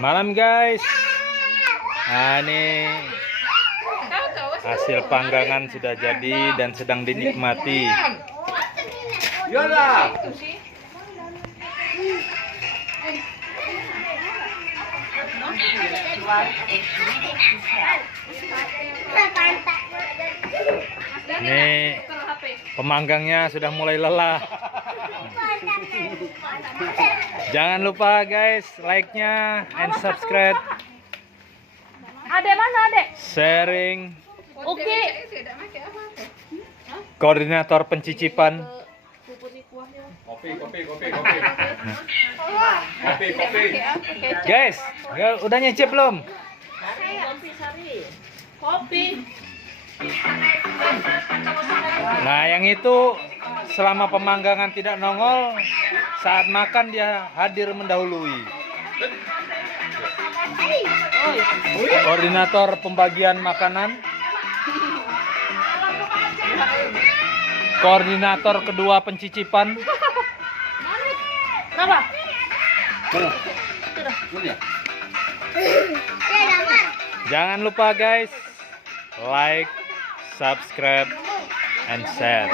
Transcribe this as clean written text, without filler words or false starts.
Malam guys. Nah, ini hasil panggangan sudah jadi dan sedang dinikmati. Yola. Ini pemanggangnya sudah mulai lelah. Jangan lupa guys, like-nya and subscribe. Adek mana adek? Sharing. Oke. Koordinator pencicipan. Kopi. Guys, udah nyicip belum? Kopi. Nah, yang itu selama pemanggangan tidak nongol, saat makan dia hadir mendahului. Koordinator pembagian makanan. Koordinator kedua pencicipan. Kenapa? Jangan lupa guys, like, subscribe, and share.